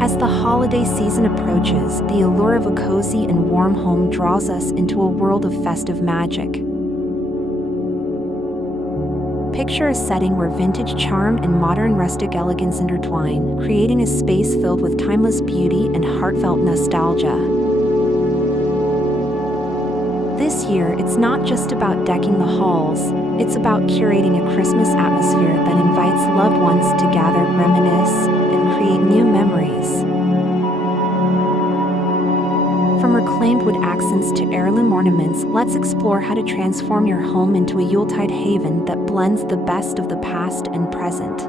As the holiday season approaches, the allure of a cozy and warm home draws us into a world of festive magic. Picture a setting where vintage charm and modern rustic elegance intertwine, creating a space filled with timeless beauty and heartfelt nostalgia. This year, it's not just about decking the halls, it's about curating a Christmas atmosphere that invites loved ones to gather, reminisce, and create new memories. From reclaimed wood accents to heirloom ornaments, let's explore how to transform your home into a Yuletide haven that blends the best of the past and present.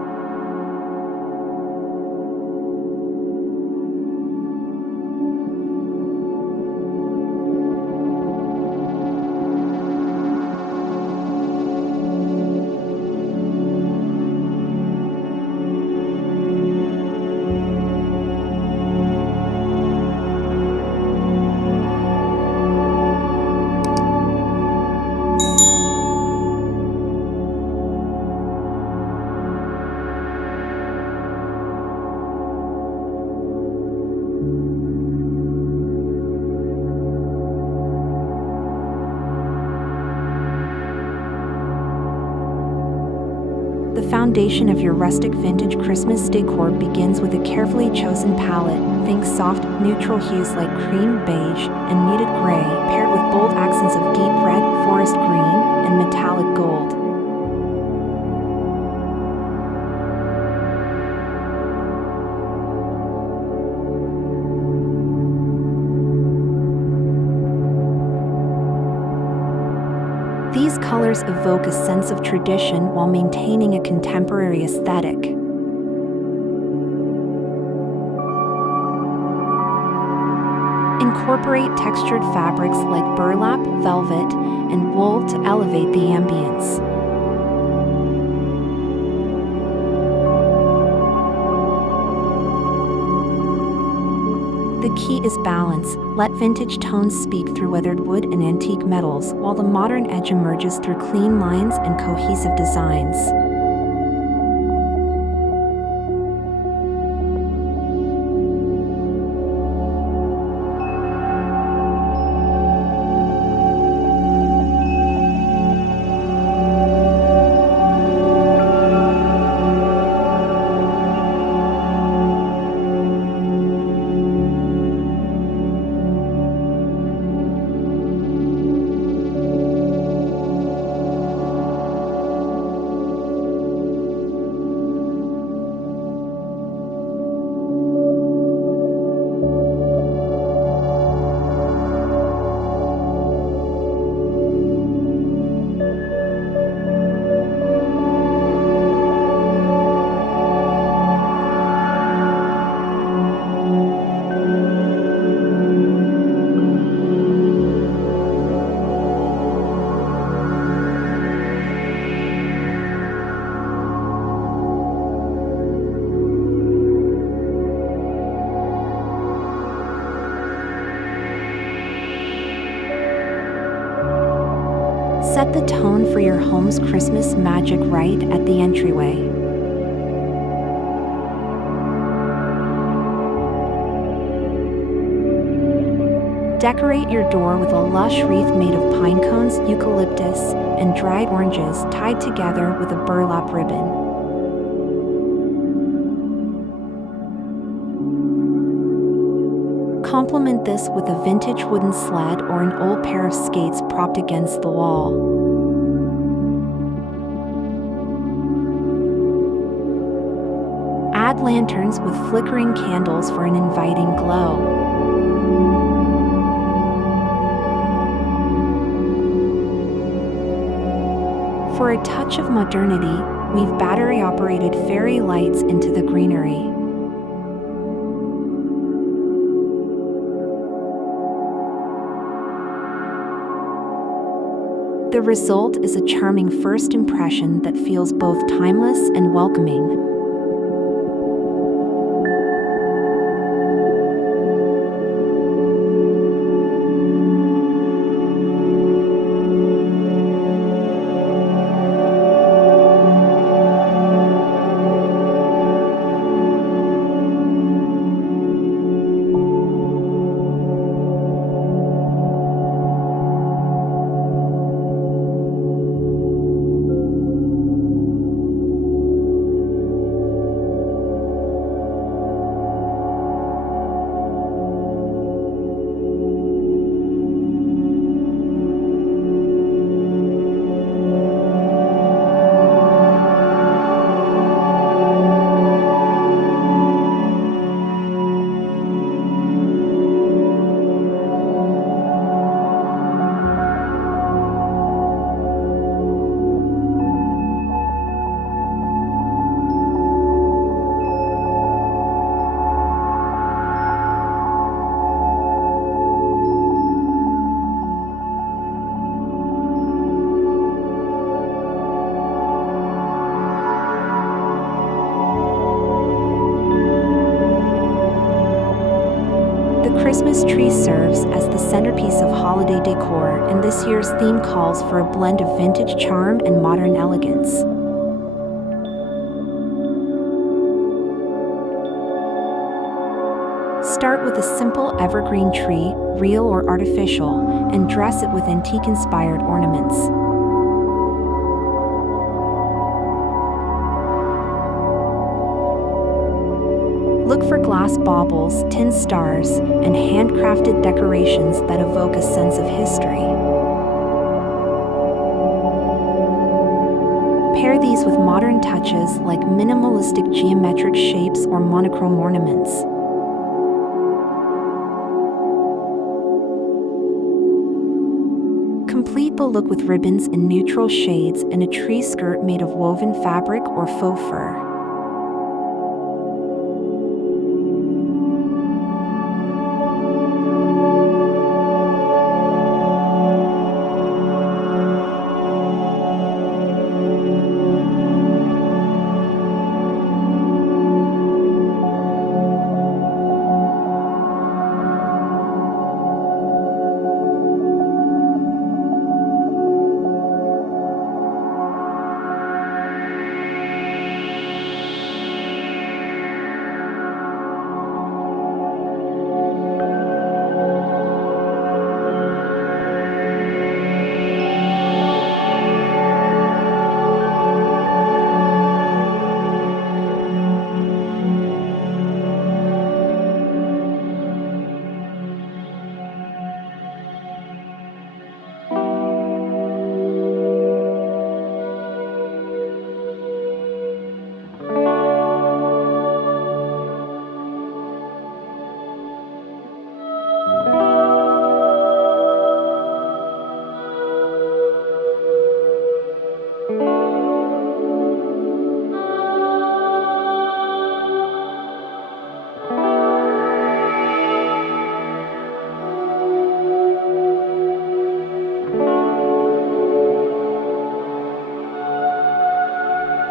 The foundation of your rustic vintage Christmas decor begins with a carefully chosen palette. Think soft, neutral hues like cream, beige, and muted gray, paired with bold accents of deep red, forest green, and metallic gold. These colors evoke a sense of tradition while maintaining a contemporary aesthetic. Incorporate textured fabrics like burlap, velvet, and wool to elevate the ambience. The key is balance. Let vintage tones speak through weathered wood and antique metals, while the modern edge emerges through clean lines and cohesive designs. Set the tone for your home's Christmas magic right at the entryway. Decorate your door with a lush wreath made of pine cones, eucalyptus, and dried oranges tied together with a burlap ribbon. Complement this with a vintage wooden sled or an old pair of skates propped against the wall. Add lanterns with flickering candles for an inviting glow. For a touch of modernity, weave battery-operated fairy lights into the greenery. The result is a charming first impression that feels both timeless and welcoming. Christmas tree serves as the centerpiece of holiday decor, and this year's theme calls for a blend of vintage charm and modern elegance. Start with a simple evergreen tree, real or artificial, and dress it with antique-inspired ornaments. Look for glass baubles, tin stars, and handcrafted decorations that evoke a sense of history. Pair these with modern touches like minimalistic geometric shapes or monochrome ornaments. Complete the look with ribbons in neutral shades and a tree skirt made of woven fabric or faux fur.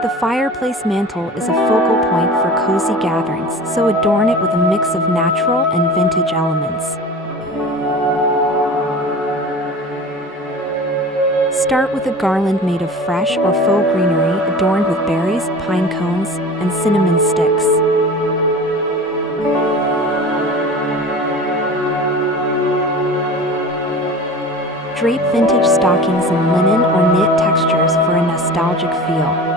The fireplace mantle is a focal point for cozy gatherings, so adorn it with a mix of natural and vintage elements. Start with a garland made of fresh or faux greenery adorned with berries, pine cones, and cinnamon sticks. Drape vintage stockings in linen or knit textures for a nostalgic feel.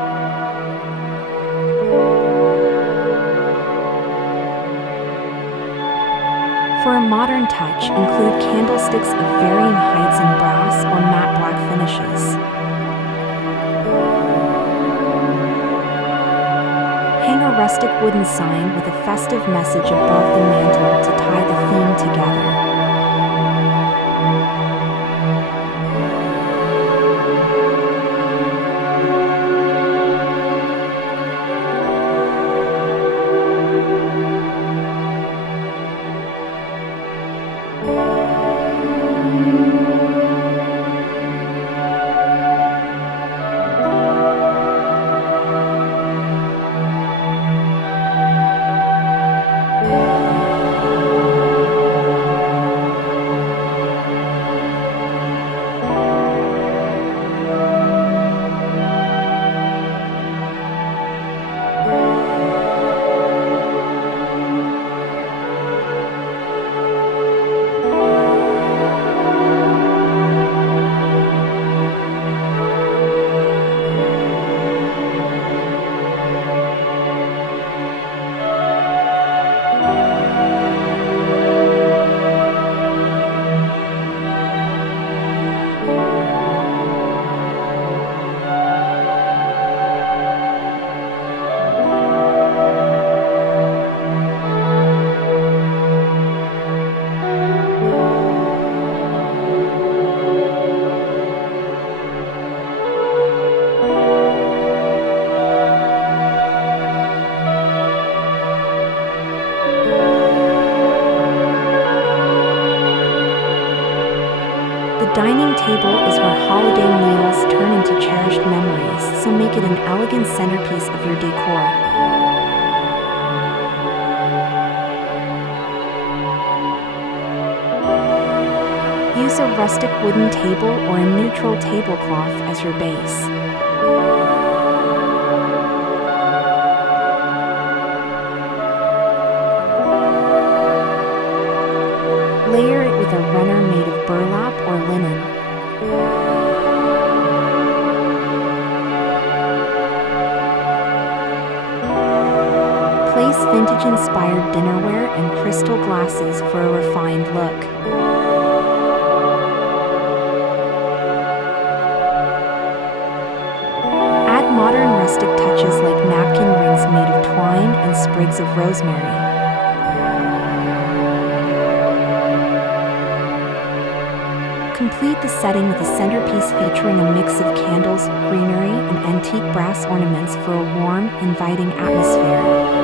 For a modern touch, include candlesticks of varying heights in brass or matte black finishes. Hang a rustic wooden sign with a festive message above the mantle to tie the theme together. The dining table is where holiday meals turn into cherished memories, so make it an elegant centerpiece of your decor. Use a rustic wooden table or a neutral tablecloth as your base. Layer it with a runner made of burlap or linen. Place vintage-inspired dinnerware and crystal glasses for a refined look. Add modern rustic touches like napkin rings made of twine and sprigs of rosemary. Complete the setting with a centerpiece featuring a mix of candles, greenery, and antique brass ornaments for a warm, inviting atmosphere.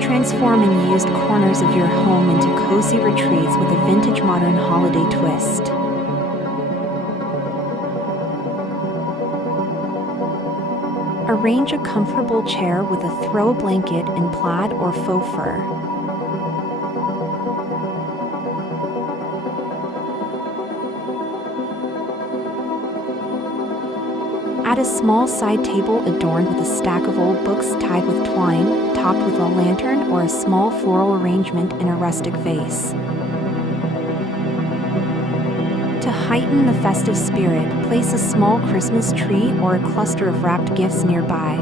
Transforming used corners of your home into cozy retreats with a vintage modern holiday twist. Arrange a comfortable chair with a throw blanket in plaid or faux fur. Add a small side table adorned with a stack of old books tied with twine, topped with a lantern or a small floral arrangement in a rustic vase. To heighten the festive spirit, place a small Christmas tree or a cluster of wrapped gifts nearby.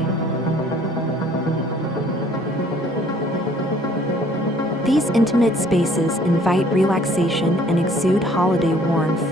These intimate spaces invite relaxation and exude holiday warmth.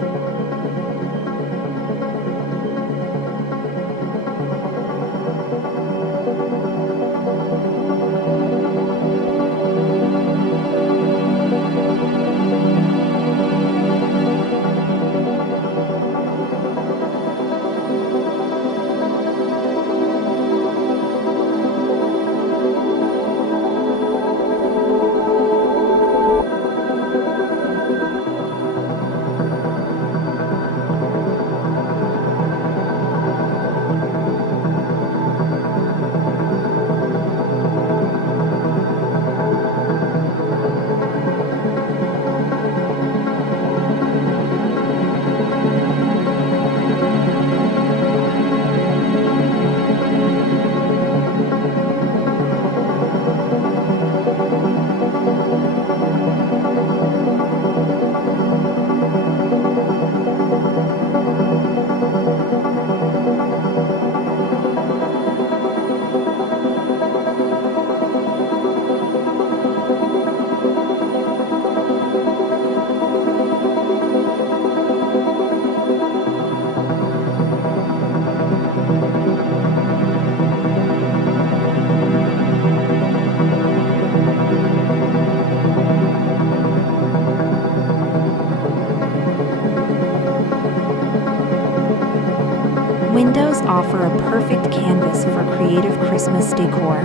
Windows offer a perfect canvas for creative Christmas decor.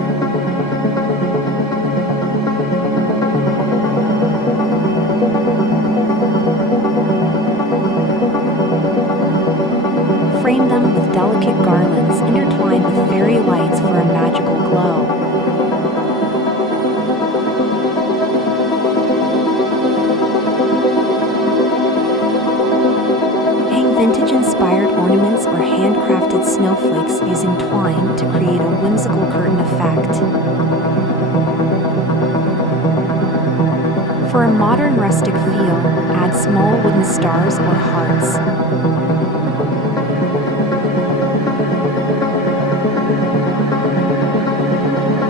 Frame them with delicate garlands intertwined with fairy lights for a magical glow. ornaments or handcrafted snowflakes using twine to create a whimsical curtain effect. For a modern rustic feel, add small wooden stars or hearts.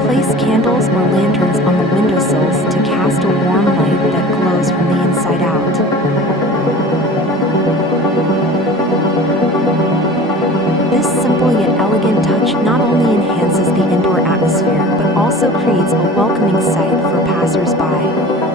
Place candles or lanterns on the windowsills to cast a warm light that glows from the inside out. This simple yet elegant touch not only enhances the indoor atmosphere but also creates a welcoming sight for passers-by.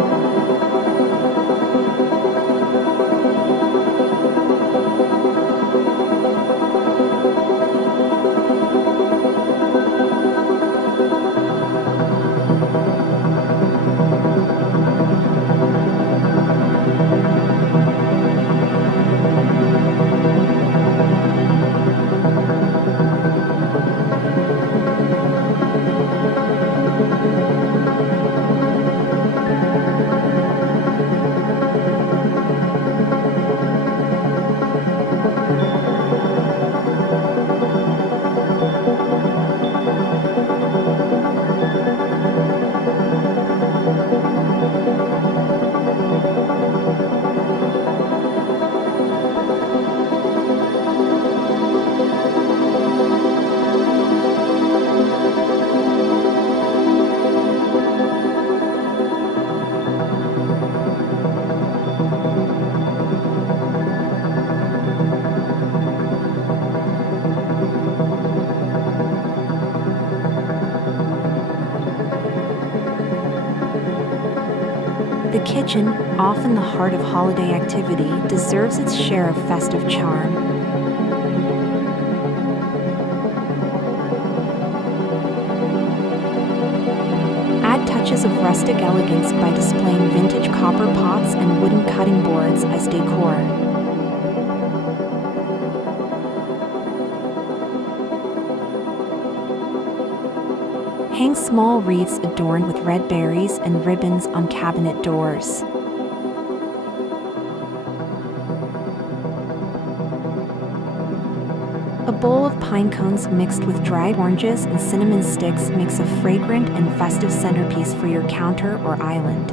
The kitchen, often the heart of holiday activity, deserves its share of festive charm. Add touches of rustic elegance by displaying vintage copper pots and wooden cutting boards as decor. Hang small wreaths adorned with red berries and ribbons on cabinet doors. A bowl of pine cones mixed with dried oranges and cinnamon sticks makes a fragrant and festive centerpiece for your counter or island.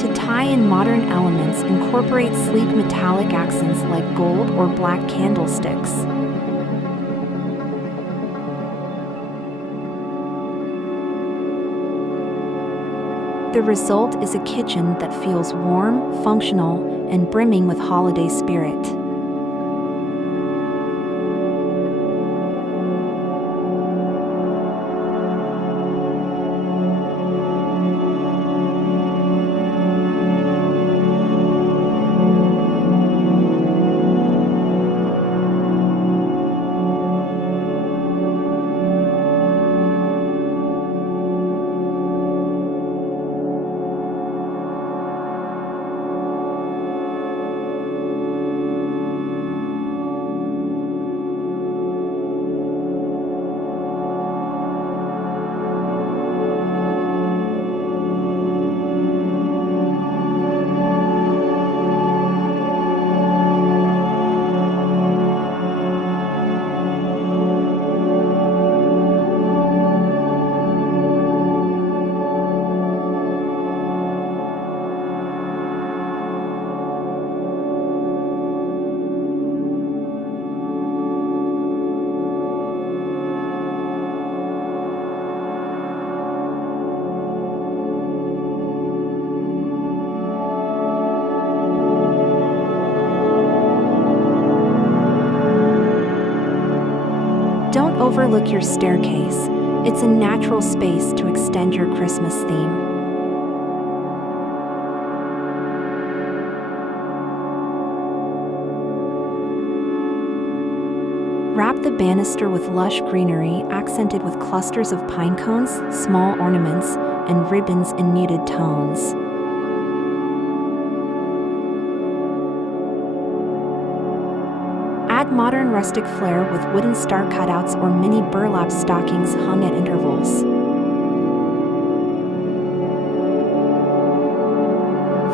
To tie in modern elements, incorporate sleek metallic accents like gold or black candlesticks. The result is a kitchen that feels warm, functional, and brimming with holiday spirit. Don't overlook your staircase. It's a natural space to extend your Christmas theme. Wrap the banister with lush greenery accented with clusters of pine cones, small ornaments, and ribbons in muted tones. Add modern rustic flair with wooden star cutouts or mini burlap stockings hung at intervals.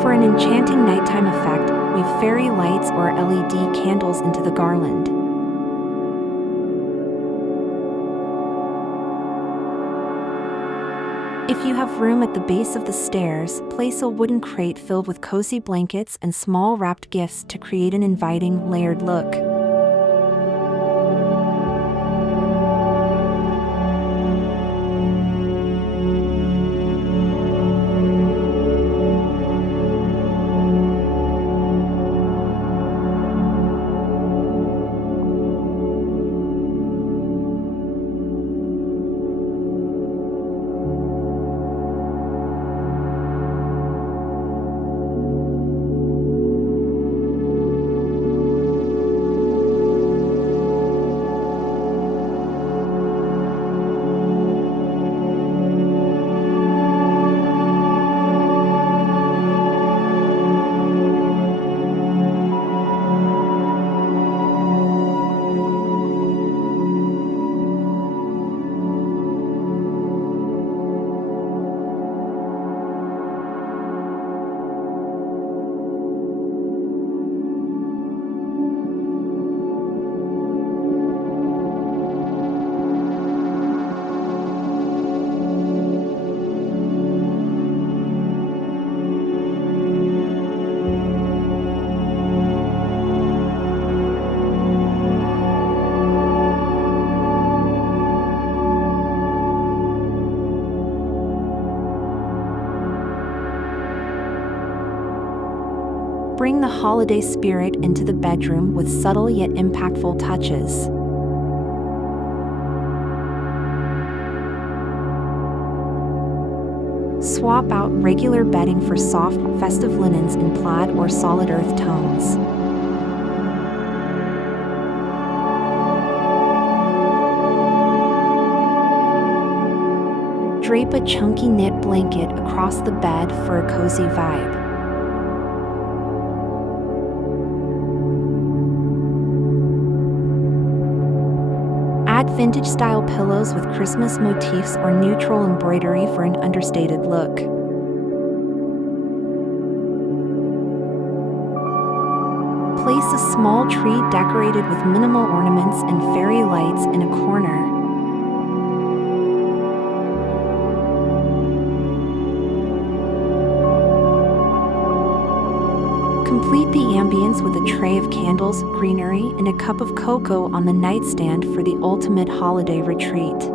For an enchanting nighttime effect, weave fairy lights or LED candles into the garland. If you have room at the base of the stairs, place a wooden crate filled with cozy blankets and small wrapped gifts to create an inviting, layered look. Bring the holiday spirit into the bedroom with subtle yet impactful touches. Swap out regular bedding for soft, festive linens in plaid or solid earth tones. Drape a chunky knit blanket across the bed for a cozy vibe. Add vintage-style pillows with Christmas motifs or neutral embroidery for an understated look. Place a small tree decorated with minimal ornaments and fairy lights in a corner. Complete the ambience with a tray of candles, greenery, and a cup of cocoa on the nightstand for the ultimate holiday retreat.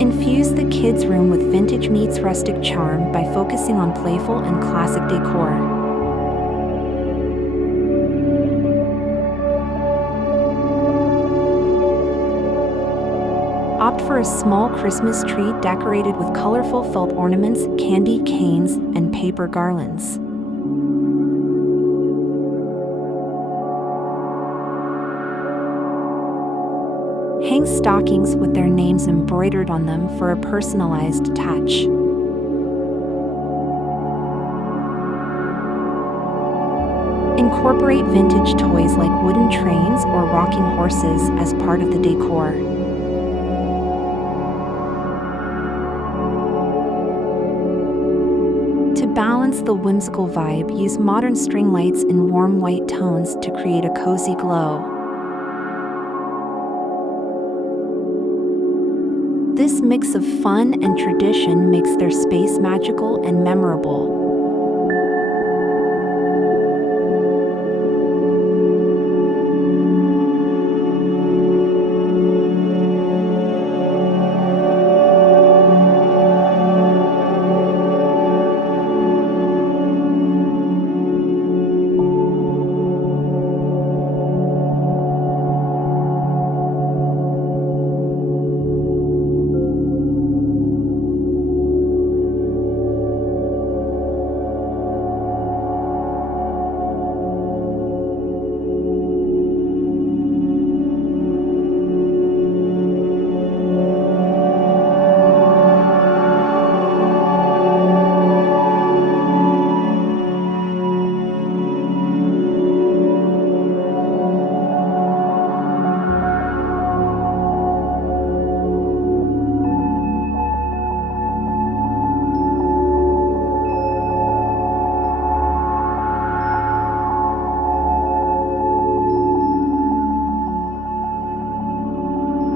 Infuse the kids' room with vintage meets rustic charm by focusing on playful and classic decor. Opt for a small Christmas tree decorated with colorful felt ornaments, candy canes, and paper garlands. Hang stockings with their names embroidered on them for a personalized touch. Incorporate vintage toys like wooden trains or rocking horses as part of the decor. To balance the whimsical vibe, use modern string lights in warm white tones to create a cozy glow. This mix of fun and tradition makes their space magical and memorable.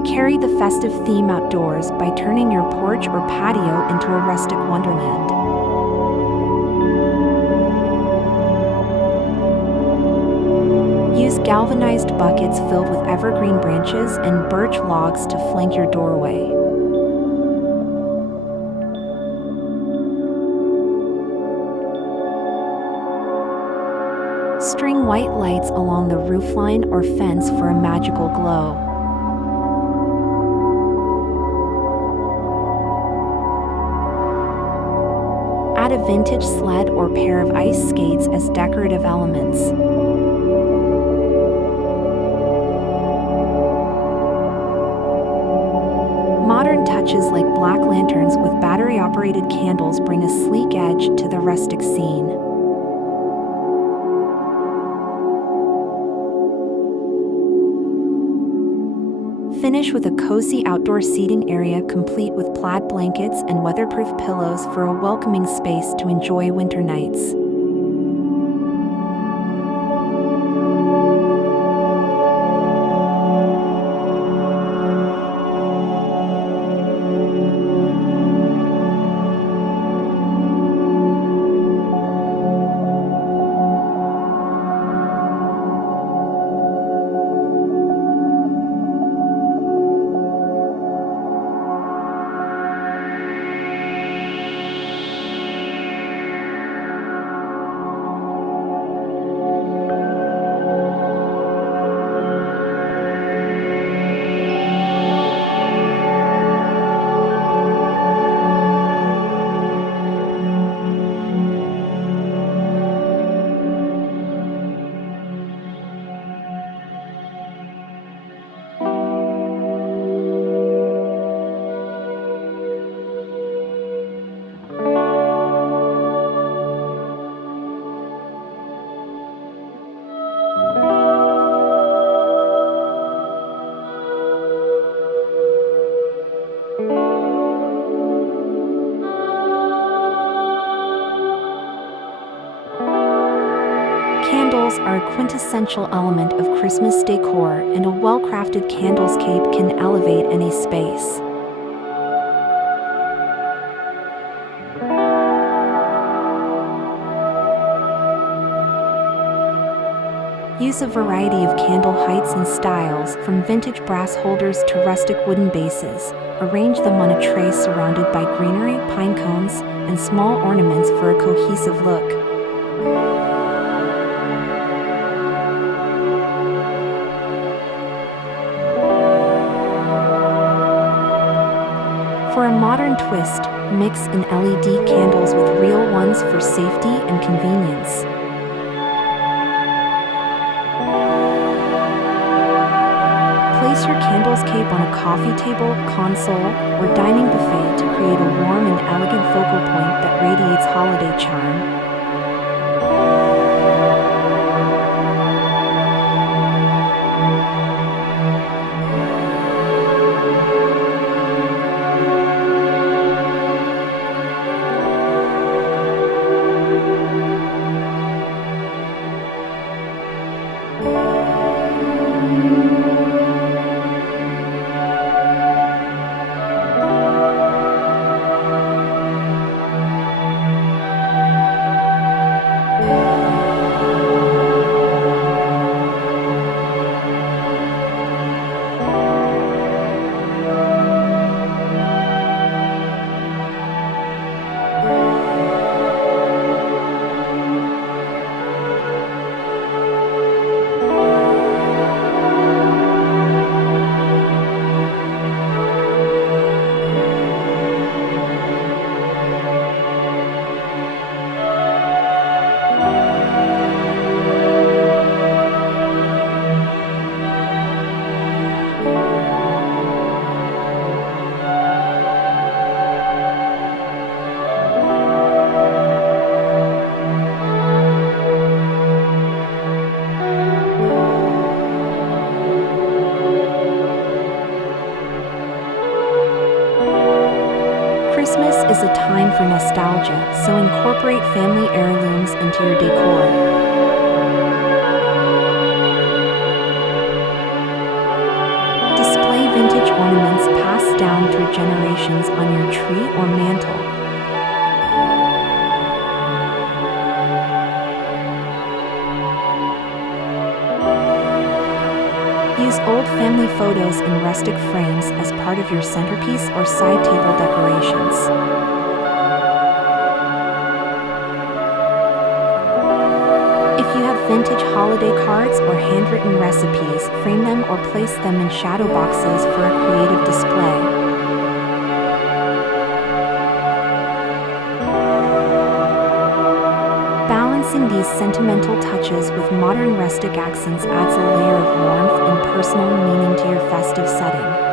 Carry the festive theme outdoors by turning your porch or patio into a rustic wonderland. Use galvanized buckets filled with evergreen branches and birch logs to flank your doorway. String white lights along the roofline or fence for a magical glow. Add a vintage sled or pair of ice skates as decorative elements. Modern touches like black lanterns with battery-operated candles bring a sleek edge to the rustic scene. Finish with a cozy outdoor seating area complete with plaid blankets and weatherproof pillows for a welcoming space to enjoy winter nights. Candles are a quintessential element of Christmas decor, and a well-crafted candlescape can elevate any space. Use a variety of candle heights and styles, from vintage brass holders to rustic wooden bases. Arrange them on a tray surrounded by greenery, pine cones, and small ornaments for a cohesive look. For a modern twist, mix in LED candles with real ones for safety and convenience. Place your candlescape on a coffee table, console, or dining buffet to create a warm and elegant focal point that radiates holiday charm. Christmas is a time for nostalgia, so incorporate family heirlooms into your decor. Display vintage ornaments passed down through generations on your tree or mantle. Use old family photos in rustic frames as part of your centerpiece or side table decorations. If you have vintage holiday cards or handwritten recipes, frame them or place them in shadow boxes for a creative display. Balancing these sentimental touches with modern rustic accents adds a layer of warmth and personal meaning to your festive setting.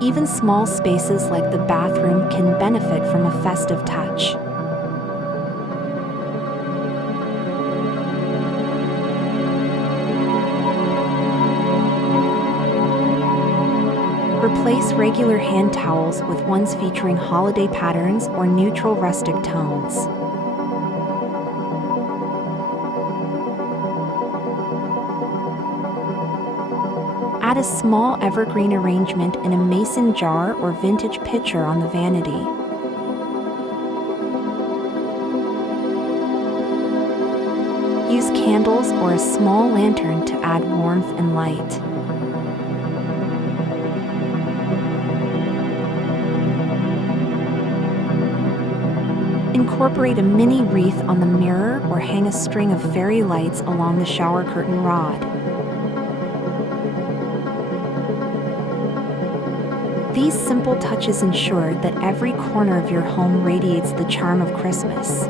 Even small spaces like the bathroom can benefit from a festive touch. Replace regular hand towels with ones featuring holiday patterns or neutral rustic tones. Add a small evergreen arrangement in a mason jar or vintage pitcher on the vanity. Use candles or a small lantern to add warmth and light. Incorporate a mini wreath on the mirror or hang a string of fairy lights along the shower curtain rod. These simple touches ensure that every corner of your home radiates the charm of Christmas.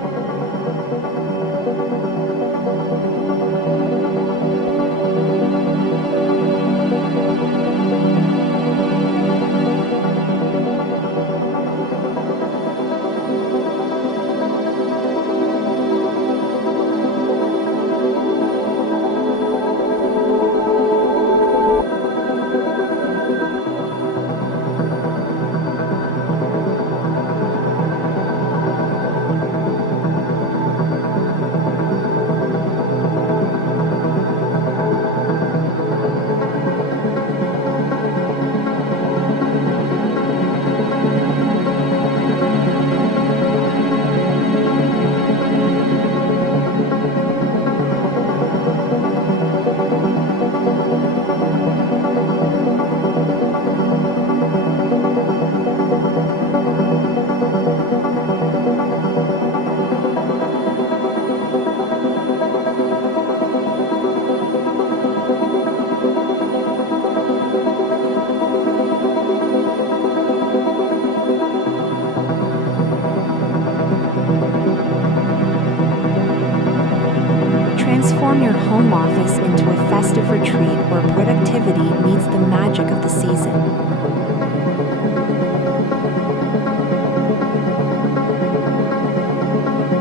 Transform your home office into a festive retreat where productivity meets the magic of the season.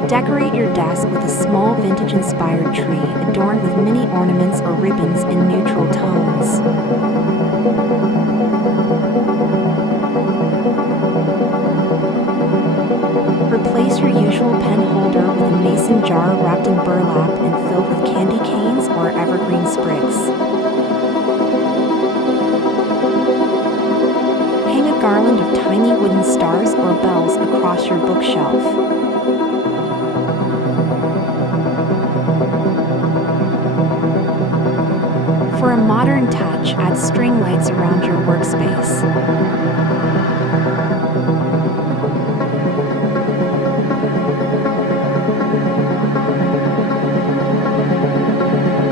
Decorate your desk with a small vintage-inspired tree adorned with mini ornaments or ribbons in neutral tones. Replace your usual pen holder with a mason jar wrapped in burlap and filled with candy canes or evergreen sprigs. Hang a garland of tiny wooden stars or bells across your bookshelf. For a modern touch, add string lights around your workspace.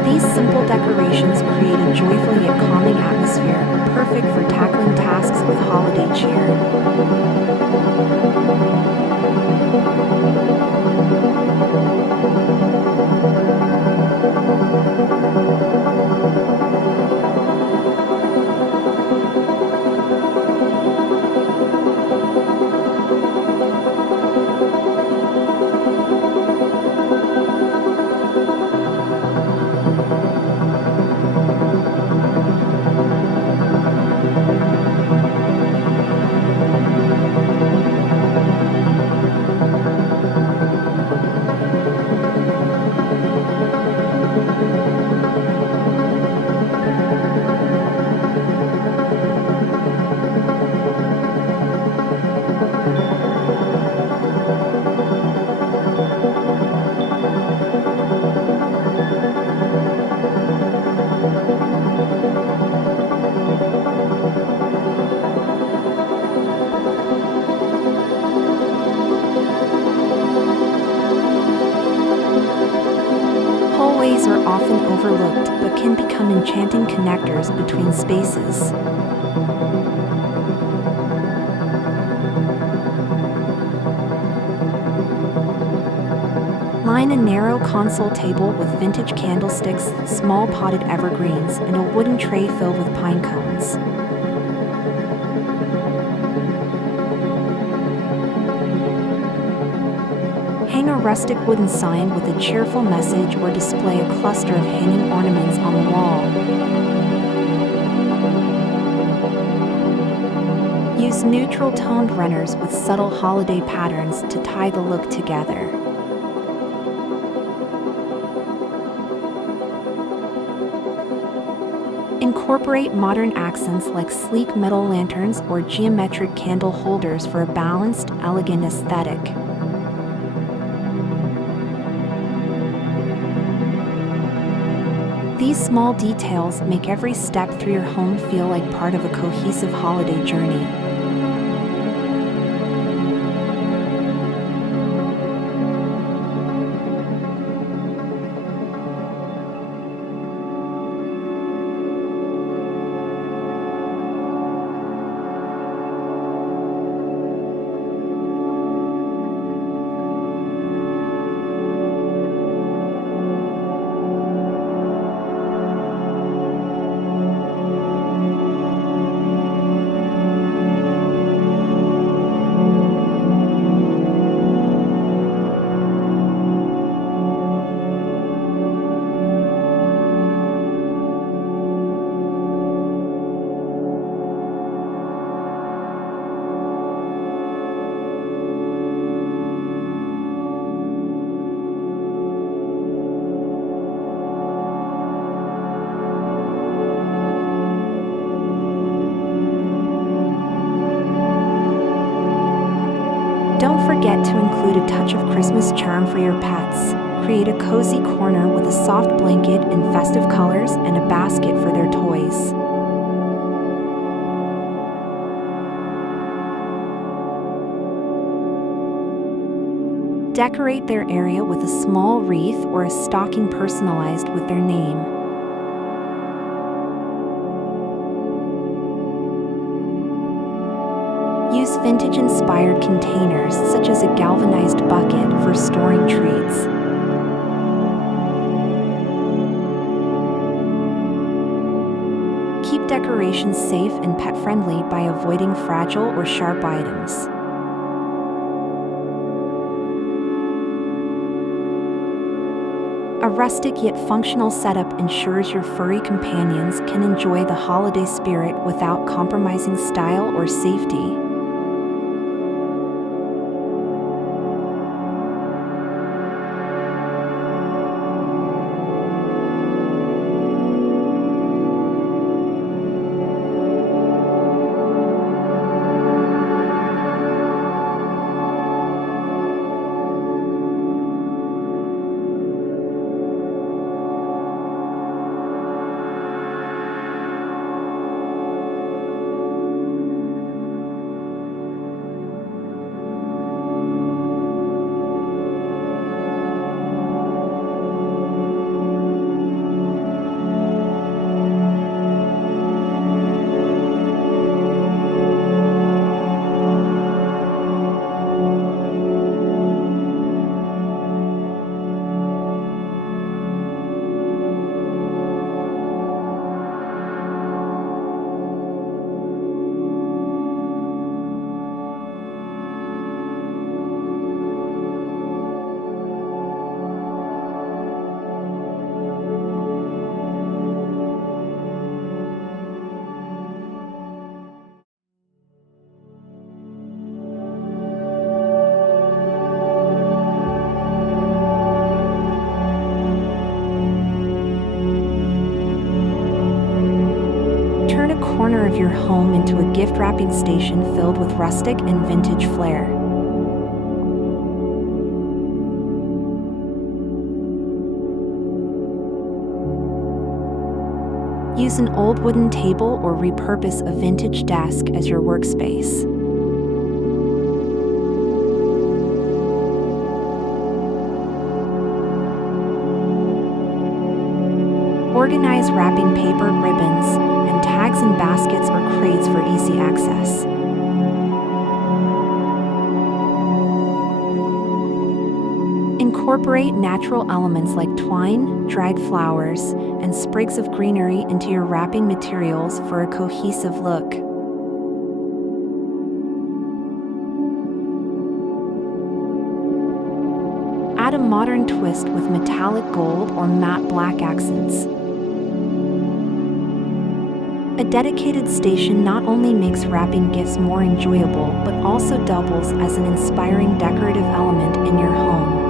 These simple decorations create a joyful yet calming atmosphere, perfect for tackling tasks with holiday cheer. Hallways are often overlooked but can become enchanting connectors between spaces. Line a narrow console table with vintage candlesticks, small potted evergreens, and a wooden tray filled with pine cones. Hang a rustic wooden sign with a cheerful message or display a cluster of hanging ornaments on the wall. Use neutral-toned runners with subtle holiday patterns to tie the look together. Incorporate modern accents like sleek metal lanterns or geometric candle holders for a balanced, elegant aesthetic. These small details make every step through your home feel like part of a cohesive holiday journey. Don't forget to include a touch of Christmas charm for your pets. Create a cozy corner with a soft blanket in festive colors and a basket for their toys. Decorate their area with a small wreath or a stocking personalized with their name. Use vintage-inspired containers, such as a galvanized bucket, for storing treats. Keep decorations safe and pet-friendly by avoiding fragile or sharp items. A rustic yet functional setup ensures your furry companions can enjoy the holiday spirit without compromising style or safety. Turn a corner of your home into a gift wrapping station filled with rustic and vintage flair. Use an old wooden table or repurpose a vintage desk as your workspace. Organize wrapping paper, ribbons, and tags in baskets or crates for easy access. Incorporate natural elements like twine, dried flowers, and sprigs of greenery into your wrapping materials for a cohesive look. Add a modern twist with metallic gold or matte black accents. A dedicated station not only makes wrapping gifts more enjoyable, but also doubles as an inspiring decorative element in your home.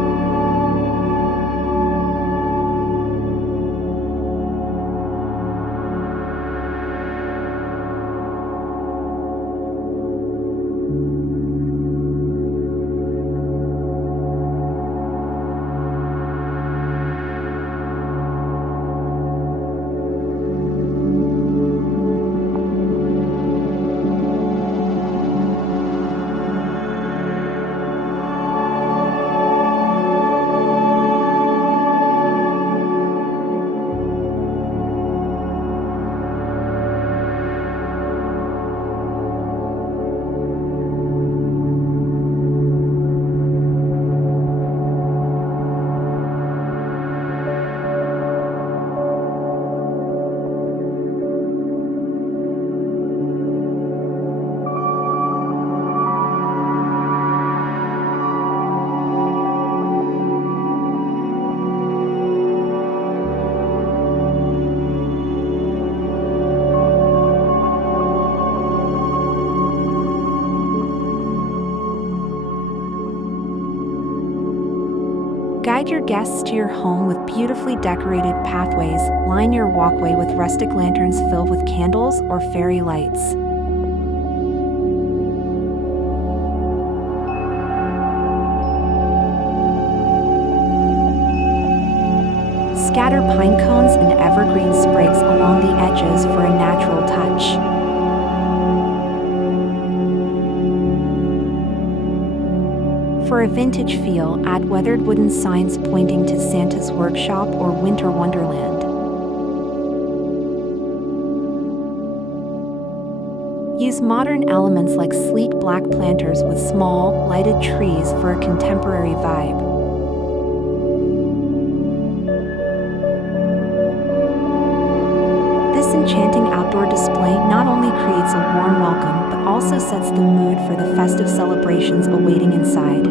Guide your guests to your home with beautifully decorated pathways. Line your walkway with rustic lanterns filled with candles or fairy lights. Scatter pine cones and evergreen sprigs along the edges for a natural touch. For a vintage feel, add weathered wooden signs pointing to Santa's workshop or winter wonderland. Use modern elements like sleek black planters with small, lighted trees for a contemporary vibe. This enchanting outdoor display not only creates a warm welcome, but also sets the mood for the festive celebrations awaiting inside.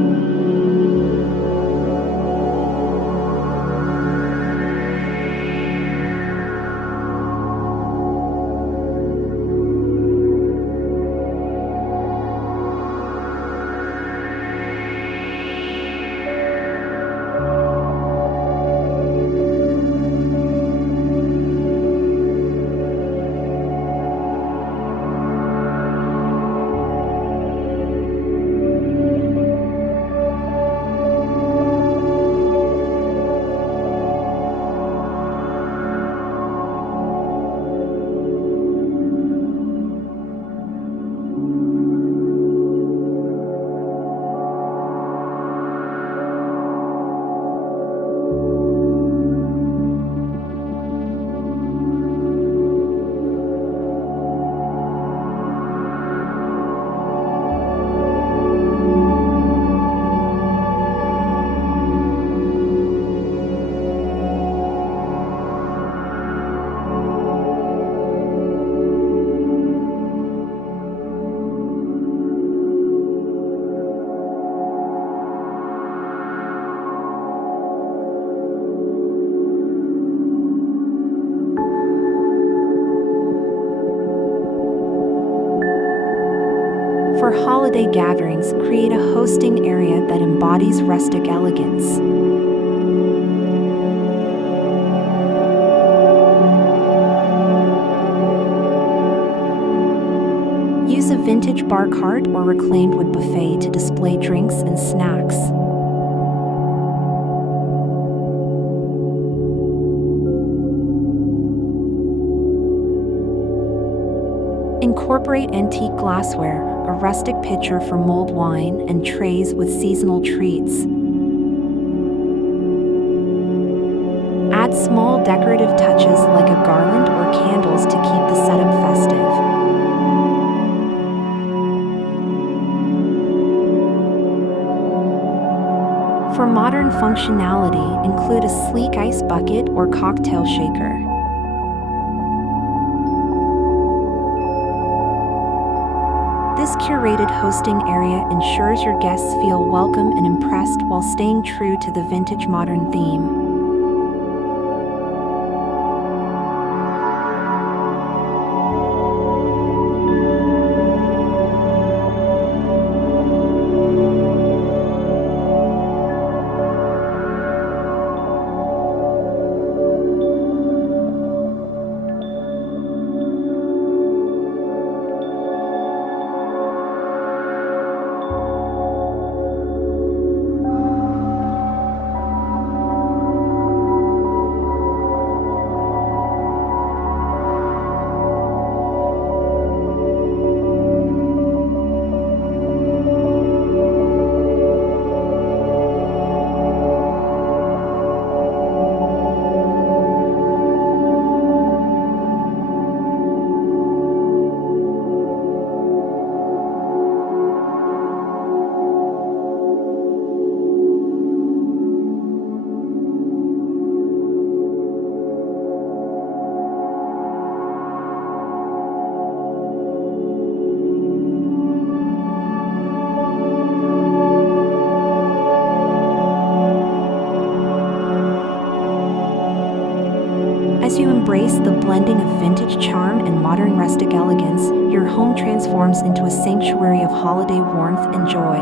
holiday gatherings, create a hosting area that embodies rustic elegance. Use a vintage bar cart or reclaimed wood buffet to display drinks and snacks. Incorporate antique glassware, a rustic pitcher for mulled wine, and trays with seasonal treats. Add small decorative touches like a garland or candles to keep the setup festive. For modern functionality, include a sleek ice bucket or cocktail shaker. This curated hosting area ensures your guests feel welcome and impressed while staying true to the vintage modern theme. As you embrace the blending of vintage charm and modern rustic elegance, your home transforms into a sanctuary of holiday warmth and joy.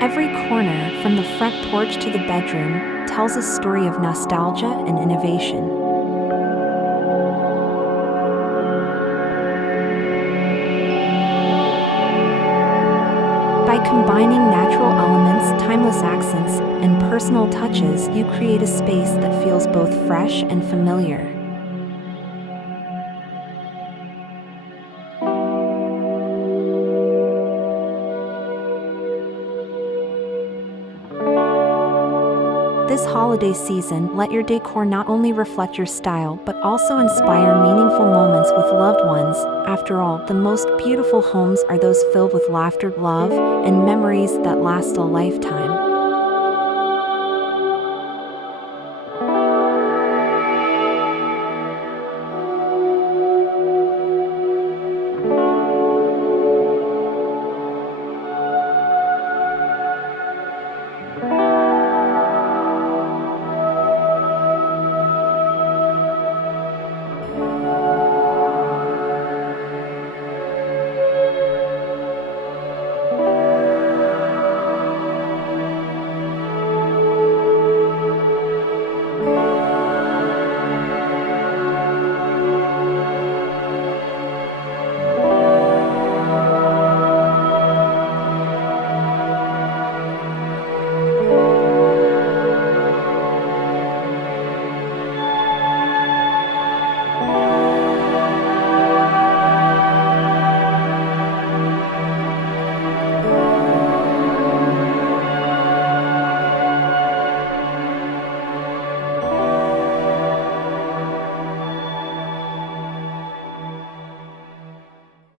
Every corner, from the front porch to the bedroom, tells a story of nostalgia and innovation. By combining natural elements, timeless accents, and personal touches, you create a space that feels both fresh and familiar. This holiday season, let your decor not only reflect your style but also inspire meaningful moments with loved ones. After all, the most beautiful homes are those filled with laughter, love, and memories that last a lifetime.